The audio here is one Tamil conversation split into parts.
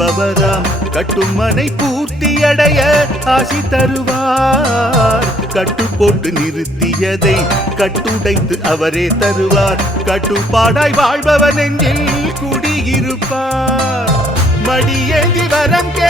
இருப்பவராம். கட்டுமனை பூர்த்தியடைய ஆசி தருவார். கட்டு போட்டு நிறுத்தியதை கட்டுடைத்து அவரே தருவார். கட்டுப்பாடாய் வாழ்பவன் நெஞ்சில் குடியிருப்பார். மடியேந்தி வரம் கே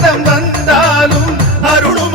பிரமதம் வந்தாலும் அருளும்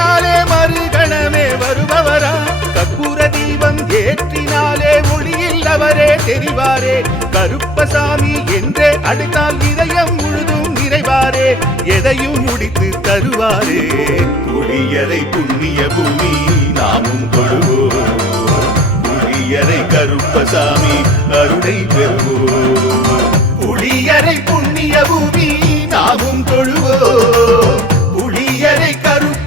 வேண்டினாலே மறுகணமே வருபவரா? கற்பூர தீபம் ஏற்றினாலே ஒளியில் அவரே தெரிவாரே. கருப்பசாமி என்றே அழைத்தால் இதயம் முழுதும் நிறைவாரே. எதையும் முடித்து தருவாரே. புளியரை புண்ணிய பூமி நாமும் தொழுவோம். புளியரை கருப்பசாமி அருளை பெறுவோம். புளியரை புண்ணிய பூமி நாமும் தொழுவோம்.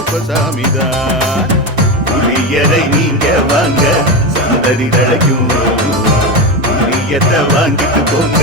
கருப்பசாமிதான் புளியரை நீங்க வாங்க சந்ததி தழைக்கும் புளியத்தை வாங்கிட்டு போங்க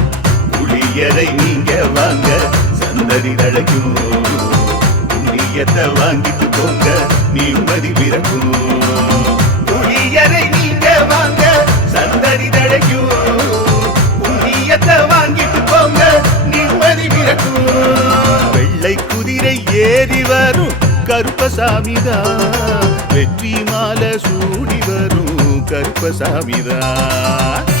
புளியரை நீங்க வாங்க? சந்ததி தழைக்கும். புண்ணியத்தை வாங்கிட்டு போங்க. நிம்மதி பிறக்கும். புளியரை நீங்க வாங்க. சந்ததி தழைக்கும். புண்ணியத்தை வாங்கிட்டு போங்க. நிம்மதி பிறக்கும். வெள்ளை குதிரை ஏறி வரும். கருப்பசாமிதான் வெற்றி மாலை சூடி வரும். கருப்பசாமிதான்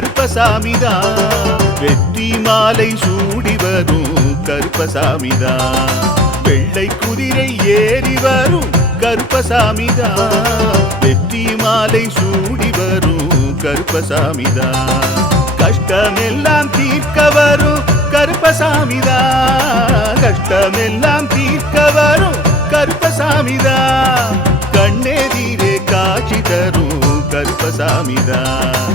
வெள்ளை வெற்றி மாலை சூடி வரும் கருப்பசாமிதான் வெள்ளை குதிரை ஏறி வரும் கருப்பசாமிதான் வெற்றி மாலை சூடி வரும் கருப்பசாமிதான் கஷ்டமெல்லாம் தீர்க்க வரும் கருப்பசாமிதான் கஷ்டமெல்லாம் தீர்க்க வரும் கருப்பசாமிதான் கண்ணெதிரே காட்சி தரும் கருப்பசாமிதான்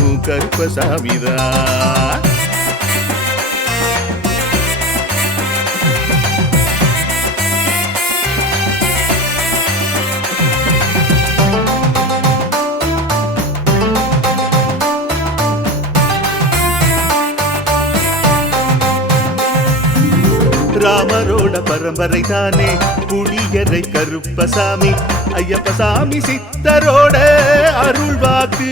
கருப்பசாமிதான் ராமரோட பரம்பரை தானே புளியரை கருப்பசாமி ஐயப்பசாமி சித்தரோட அருள் வாக்கு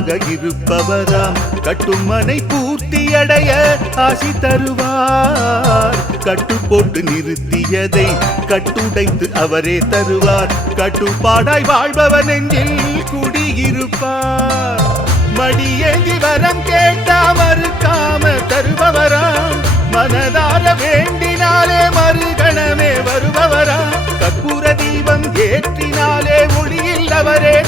காவலாக இருப்பவராம். கட்டுமனை பூர்த்தி அடைய ஆசி தருவார். கட்டு போட்டு நிறுத்தியதை கட்டுடைத்து அவரே தருவார். கட்டுப்பாடாய் வாழ்பவன் நெஞ்சில் குடியிருப்பார். மடியேந்தி வரம் கேட்டா மறுக்காம தருபவராம். மனதார வேண்டினாலே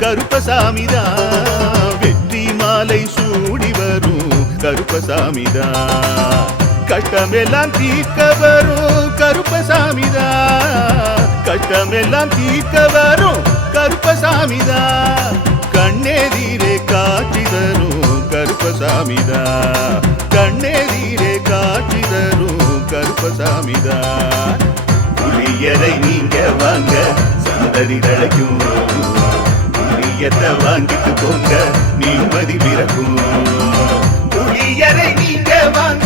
கருப்பசாமிதான் வெற்றி மாலை சூடி வரும் கருப்பசாமிதான் கஷ்டமெல்லாம் தீர்க்க வரும் கருப்பசாமிதான் கஷ்டமெல்லாம் தீர்க்க வரும் கருப்பசாமிதான் கண்ணெதிரே காட்சி தரும் கருப்பசாமிதான் கண்ணெதிரே காட்சி தரும் கருப்பசாமிதான் புளியரை நீங்க வாங்க சந்ததி தழைக்கும் புளியத்தை வாங்கிட்டு போங்க. நிம்மதி பிறக்கும் புளியரை நீங்க வாங்க.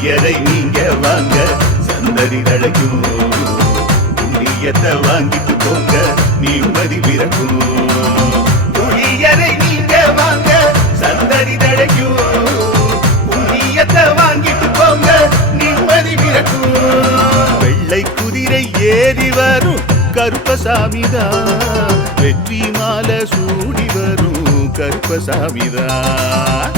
புளியரை நீங்க வாங்க? சந்ததி தழைக்கும் புண்ணியத்தை வாங்கிட்டு போங்க. நிம்மதி பிறக்கும். புளியரை நீங்க வாங்க. சந்ததி தழைக்கும் புண்ணியத்தை வாங்கிட்டு போங்க. நிம்மதி பிறக்கும். வெள்ளை குதிரை ஏறி வரும். கருப்பசாமிதான் வெற்றி மாலை சூடி வரும். கருப்பசாமிதான்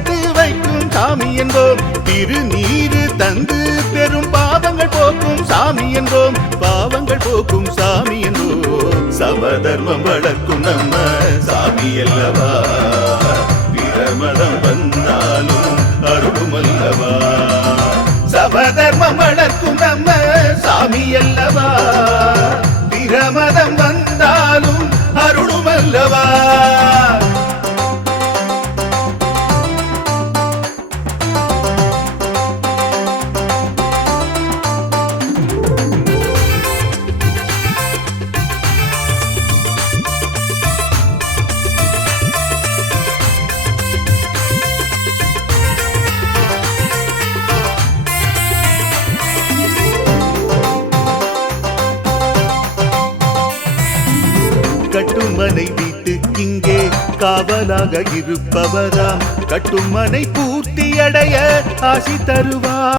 சாமி என்போம். திருநீரு தந்து பெரும் பாவங்கள் போக்கும் சாமி என்போம். பாவங்கள் போக்கும் சாமி என்போம். சமதர்மம் வளர்க்கும் நம்ம சாமி அல்லவா? பிரமதம் வந்தாலும் அருளும் அல்லவா? சமதர்மம் வளர்க்கும் நம்ம சாமி அல்லவா? பிரமதம் வந்தாலும் அருளும் அல்லவா? காவலாக இருப்பவராம். கட்டும் கட்டுமனை பூர்த்தியடைய ஆசி தருவார்.